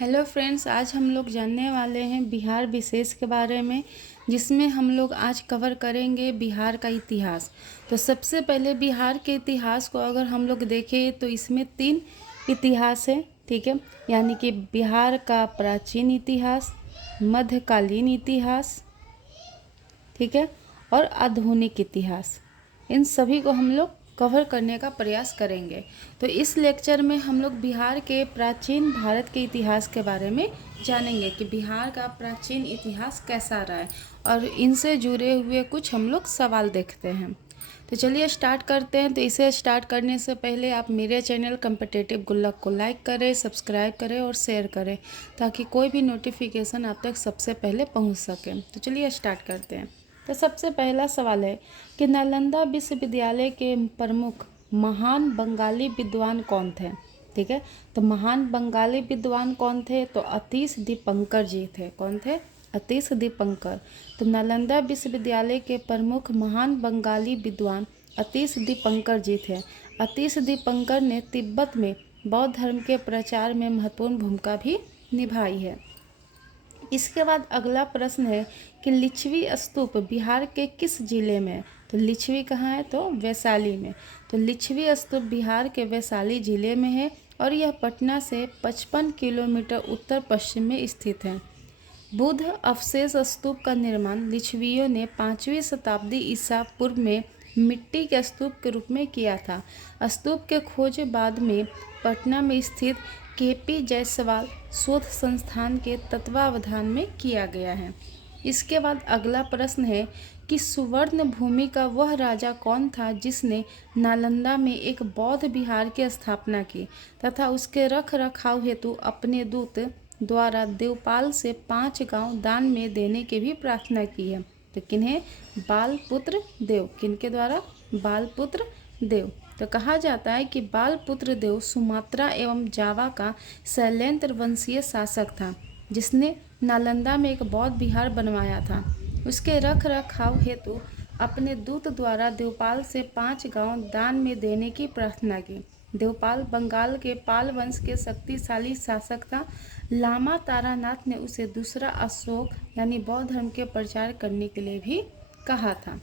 Hello friends, आज हम लोग जानने वाले हैं बिहार विशेष के बारे में, जिसमें हम लोग आज कवर करेंगे बिहार का इतिहास। तो सबसे पहले बिहार के इतिहास को अगर हम लोग देखें तो इसमें 3 इतिहास है, ठीक है। यानी कि बिहार का प्राचीन इतिहास, मध्यकालीन इतिहास, ठीक है, और आधुनिक इतिहास। इन सभी को हम लोग कवर करने का प्रयास करेंगे। तो इस लेक्चर में हम लोग बिहार के प्राचीन भारत के इतिहास के बारे में जानेंगे कि बिहार का प्राचीन इतिहास कैसा रहा है, और इनसे जुड़े हुए कुछ हम लोग सवाल देखते हैं। तो चलिए स्टार्ट करते हैं। तो इसे स्टार्ट करने से पहले आप मेरे चैनल कॉम्पिटिटिव गुल्लक को लाइक करें, सब्सक्राइब करें और शेयर करें, ताकि कोई भी नोटिफिकेशन आप तक सबसे पहले पहुंच सके। तो चलिए स्टार्ट करते हैं। तो सबसे पहला सवाल है कि नालंदा विश्वविद्यालय के प्रमुख महान बंगाली विद्वान कौन थे, ठीक है। तो महान बंगाली विद्वान कौन थे? तो अतीश दीपंकर जी थे। कौन थे? अतीश दीपंकर। तो नालंदा विश्वविद्यालय के प्रमुख महान बंगाली विद्वान अतीश दीपंकर जी थे। अतीश दीपंकर ने तिब्बत में बौद्ध धर्म के प्रचार में महत्वपूर्ण भूमिका भी निभाई है। इसके बाद अगला प्रश्न है कि लिच्छवी स्तूप बिहार के किस जिले में है? तो लिच्छवी कहाँ है? तो वैशाली में। तो लिच्छवी स्तूप बिहार के वैशाली जिले में है और यह पटना से 55 किलोमीटर उत्तर पश्चिम में स्थित है। बुद्ध अवशेष स्तूप का निर्माण लिच्छवियों ने 5वीं शताब्दी ईसा पूर्व में मिट्टी के स्तूप के रूप में किया था। स्तूप के खोज बाद में पटना में स्थित केपी जायसवाल शोध संस्थान के तत्वावधान में किया गया है। इसके बाद अगला प्रश्न है कि सुवर्ण भूमि का वह राजा कौन था जिसने नालंदा में एक बौद्ध विहार की स्थापना की तथा उसके रख रखाव हेतु अपने दूत द्वारा देवपाल से 5 गांव दान में देने की भी प्रार्थना की है? तो किन्हें? बालपुत्र देव। किनके द्वारा? बालपुत्र देव। तो कहा जाता है कि बालपुत्र देव सुमात्रा एवं जावा का शैलेंद्र वंशीय शासक था, जिसने नालंदा में एक बौद्ध विहार बनवाया था। उसके रख रखाव हेतु अपने दूत द्वारा देवपाल से 5 गांव दान में देने की प्रार्थना की। देवपाल बंगाल के पाल वंश के शक्तिशाली शासक था। लामा तारानाथ ने उसे दूसरा अशोक यानी बौद्ध धर्म के प्रचार करने के लिए भी कहा था।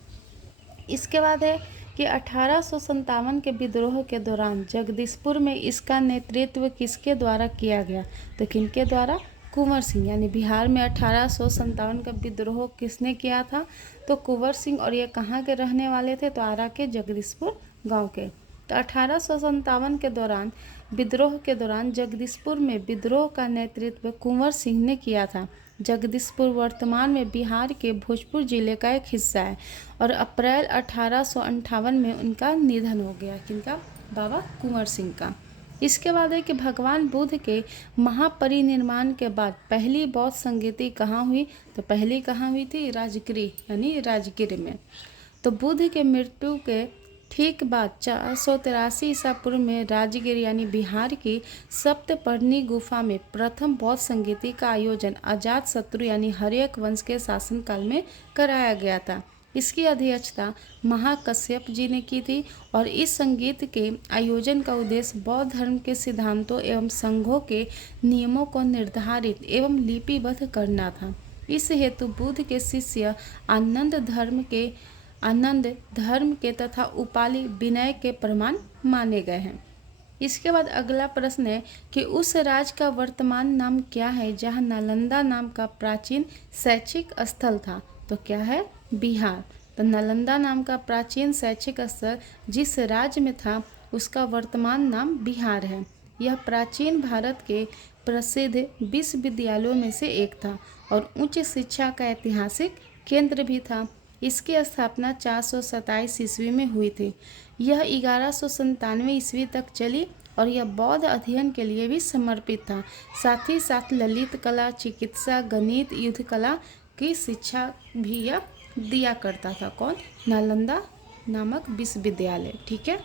इसके बाद है कि 1857 के विद्रोह के दौरान जगदीशपुर में इसका नेतृत्व किसके द्वारा किया गया? तो किनके द्वारा? कुंवर सिंह। यानी बिहार में 1857 का विद्रोह किसने किया था? तो कुंवर सिंह। और ये कहाँ के रहने वाले थे? तो आरा के जगदीशपुर गांव के। तो 1857 के दौरान विद्रोह के दौरान जगदीशपुर में विद्रोह का नेतृत्व कुंवर सिंह ने किया था। जगदीशपुर वर्तमान में बिहार के भोजपुर जिले का एक हिस्सा है और अप्रैल 1858 में उनका निधन हो गया। किनका? बाबा कुंवर सिंह का। इसके बाद है कि भगवान बुद्ध के महापरिनिर्वाण के बाद पहली बौद्ध संगीति कहाँ हुई? तो पहली कहाँ हुई थी? राजगिरी यानी राजगीर में। तो बुद्ध के मृत्यु के ठीक बाद 483 ईसा पूर्व में राजगिर यानी बिहार की सप्तपर्णी गुफा में प्रथम बौद्ध संगीति का आयोजन अजातशत्रु यानी हर्यक वंश के शासनकाल में कराया गया था। इसकी अध्यक्षता महाकश्यप जी ने की थी और इस संगीत के आयोजन का उद्देश्य बौद्ध धर्म के सिद्धांतों एवं संघों के नियमों को निर्धारित एवं लिपिबद्ध करना था। इस हेतु बुद्ध के शिष्य आनंद धर्म के तथा उपालि विनय के प्रमाण माने गए हैं। इसके बाद अगला प्रश्न है कि उस राज्य का वर्तमान नाम क्या है जहां नालंदा नाम का प्राचीन शैक्षिक स्थल था? तो क्या है? बिहार। तो नालंदा नाम का प्राचीन शैक्षिक स्थल जिस राज्य में था उसका वर्तमान नाम बिहार है। यह प्राचीन भारत के प्रसिद्ध विश्वविद्यालयों में से एक था और उच्च शिक्षा का ऐतिहासिक केंद्र भी था। इसकी स्थापना 427 ईस्वी में हुई थी। यह 1197 ईस्वी तक चली और यह बौद्ध अध्ययन के लिए भी समर्पित था। साथ ही साथ ललित कला, चिकित्सा, गणित, युद्ध कला की शिक्षा भी यह दिया करता था। कौन? नालंदा नामक विश्वविद्यालय, ठीक है।